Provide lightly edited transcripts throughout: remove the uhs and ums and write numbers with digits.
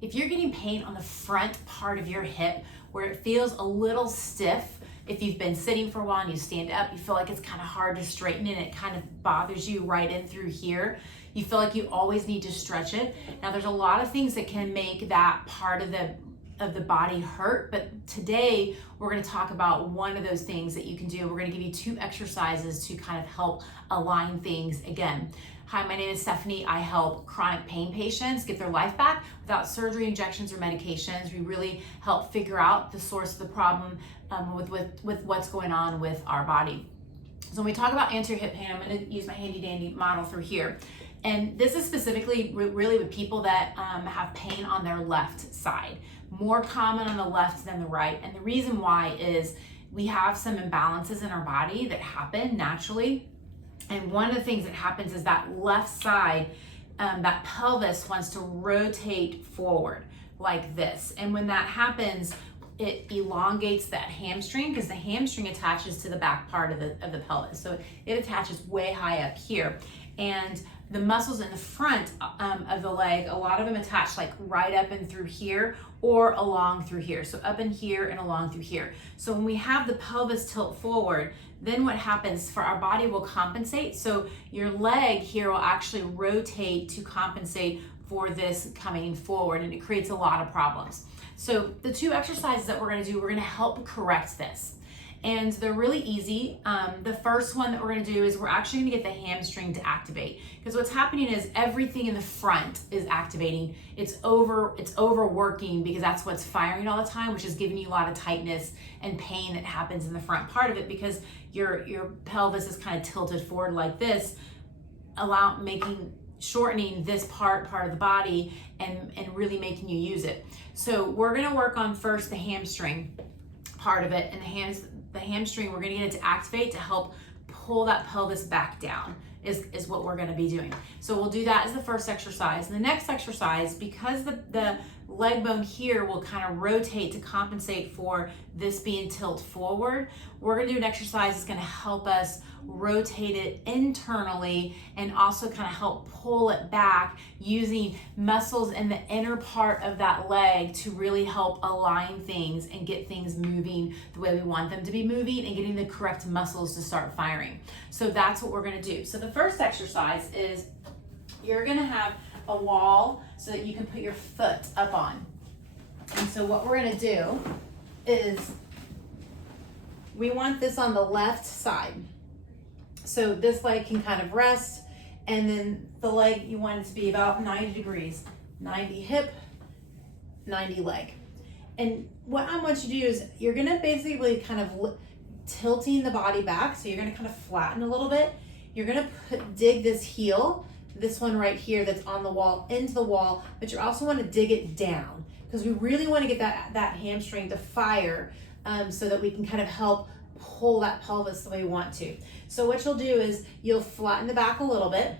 If you're getting pain on the front part of your hip where it feels a little stiff, if you've been sitting for a while and you stand up, you feel like it's kind of hard to straighten it and it kind of bothers you right in through here. You feel like you always need to stretch it. Now there's a lot of things that can make that part of the body hurt, but today we're going to talk about one of those things that you can do. We're going to give you 2 exercises to kind of help align things again. Hi, my name is Stephanie. I help chronic pain patients get their life back without surgery, injections, or medications. We really help figure out the source of the problem with what's going on with our body. So when we talk about anterior hip pain, I'm going to use my handy dandy model through here. And this is specifically really with people that have pain on their left side. More common on the left than the right. And the reason why is we have some imbalances in our body that happen naturally. And one of the things that happens is that left side, that pelvis wants to rotate forward like this. And when that happens, it elongates that hamstring because the hamstring attaches to the back part of the pelvis. So it attaches way high up here. And the muscles in the front of the leg, a lot of them attach like right up and through here or along through here. So up in here and along through here. So when we have the pelvis tilt forward, then what happens for our body will compensate. So your leg here will actually rotate to compensate for this coming forward, and it creates a lot of problems. So the 2 exercises that we're gonna do, we're gonna help correct this. And they're really easy. The first one that we're gonna do is we're actually gonna get the hamstring to activate. Because what's happening is everything in the front is activating. It's overworking because that's what's firing all the time, which is giving you a lot of tightness and pain that happens in the front part of it because your pelvis is kind of tilted forward like this, shortening this part of the body and really making you use it. So we're gonna work on first the hamstring part of it, and the hamstring, we're gonna get it to activate to help pull that pelvis back down is what we're gonna be doing. So we'll do that as the first exercise. And the next exercise, because the leg bone here will kind of rotate to compensate for this being tilt forward, we're gonna do an exercise that's gonna help us rotate it internally and also kind of help pull it back using muscles in the inner part of that leg to really help align things and get things moving the way we want them to be moving and getting the correct muscles to start firing. So that's what we're gonna do. So the first exercise is you're gonna have a wall so that you can put your foot up on. And so what we're gonna do is we want this on the left side. So this leg can kind of rest, and then the leg, you want it to be about 90 degrees, 90 hip, 90 leg. And what I want you to do is you're gonna basically kind of tilting the body back. So you're gonna kind of flatten a little bit. You're gonna dig this heel, this one right here that's on the wall, into the wall, but you also wanna dig it down because we really wanna get that hamstring to fire so that we can kind of help pull that pelvis the way we want to. So what you'll do is you'll flatten the back a little bit.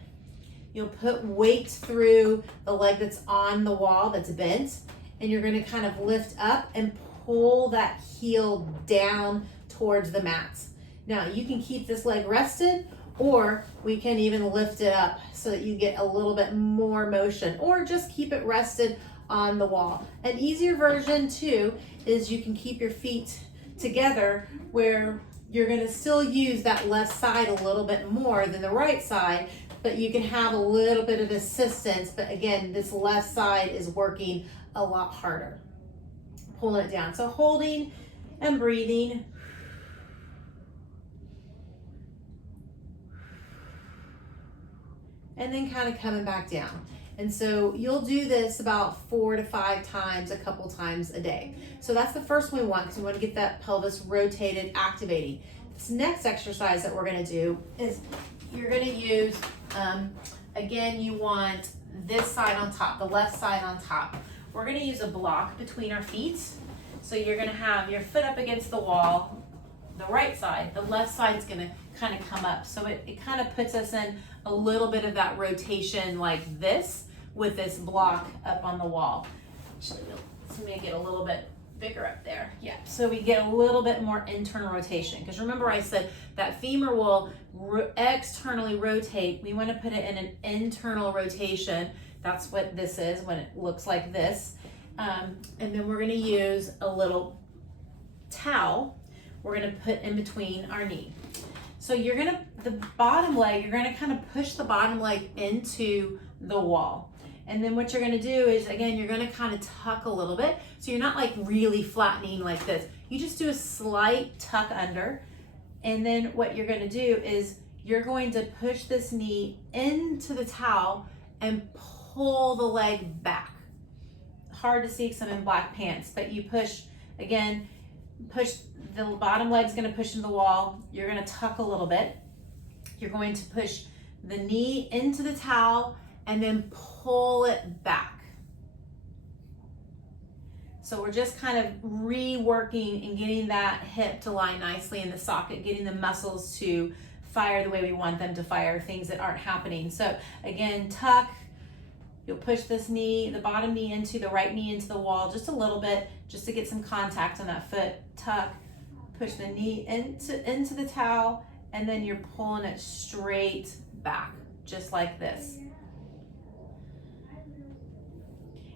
You'll put weight through the leg that's on the wall that's bent, and you're gonna kind of lift up and pull that heel down towards the mats. Now you can keep this leg rested, or we can even lift it up so that you get a little bit more motion, or just keep it rested on the wall. An easier version too is you can keep your feet together where you're gonna still use that left side a little bit more than the right side, but you can have a little bit of assistance. But again, this left side is working a lot harder. Pulling it down. So holding and breathing. And then kind of coming back down. And so you'll do this about 4 to 5 times, a couple times a day. So that's the first one we want, because we want to get that pelvis rotated, activating. This next exercise that we're going to do is you're going to use, again, you want this side on top, the left side on top. We're going to use a block between our feet. So you're going to have your foot up against the wall, the right side. The left side is going to kind of come up. So it kind of puts us in a little bit of that rotation like this, with this block up on the wall. Actually, let's make it a little bit bigger up there. Yeah, so we get a little bit more internal rotation. Because remember I said that femur will externally rotate. We want to put it in an internal rotation That's what this is when it looks like this. And then we're gonna use a little towel we're gonna put in between our knee. So the bottom leg, you're gonna kind of push the bottom leg into the wall. And then what you're gonna do is, again, you're gonna kind of tuck a little bit. So you're not like really flattening like this. You just do a slight tuck under. And then what you're gonna do is you're going to push this knee into the towel and pull the leg back. Hard to see because I'm in black pants, but you push, again, push, the bottom leg's gonna push into the wall. You're gonna tuck a little bit. You're going to push the knee into the towel and then pull it back. So we're just kind of reworking and getting that hip to lie nicely in the socket, getting the muscles to fire the way we want them to fire, things that aren't happening. So again, tuck, you'll push this knee, the bottom knee into the right knee into the wall just a little bit, just to get some contact on that foot. Tuck, push the knee into the towel, and then you're pulling it straight back, just like this.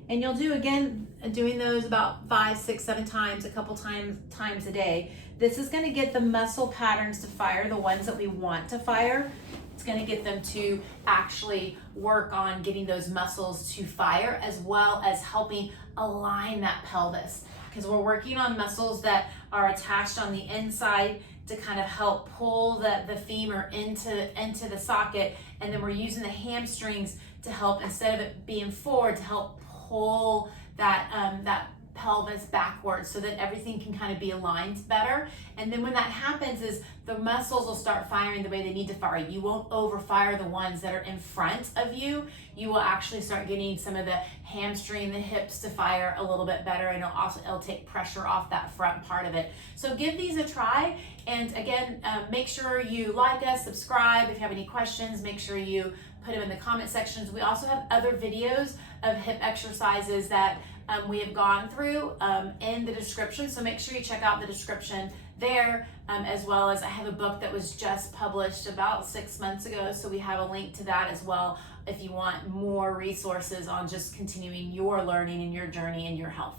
And you'll do, again, doing those about 5, 6, 7 times, a couple times a day. This is gonna get the muscle patterns to fire, the ones that we want to fire. It's gonna get them to actually work on getting those muscles to fire, as well as helping align that pelvis. Because we're working on muscles that are attached on the inside to kind of help pull the femur into the socket. And then we're using the hamstrings to help, instead of it being forward, to help pull that pelvis backwards so that everything can kind of be aligned better. And then when that happens is the muscles will start firing the way they need to fire. You won't overfire the ones that are in front of you. You will actually start getting some of the hamstring, the hips to fire a little bit better, and it'll take pressure off that front part of it. So give these a try. And again, make sure you like us, subscribe. If you have any questions, make sure you put them in the comment sections. We also have other videos of hip exercises that we have gone through in the description. So make sure you check out the description there, as well as I have a book that was just published about 6 months ago. So we have a link to that as well if you want more resources on just continuing your learning and your journey and your health.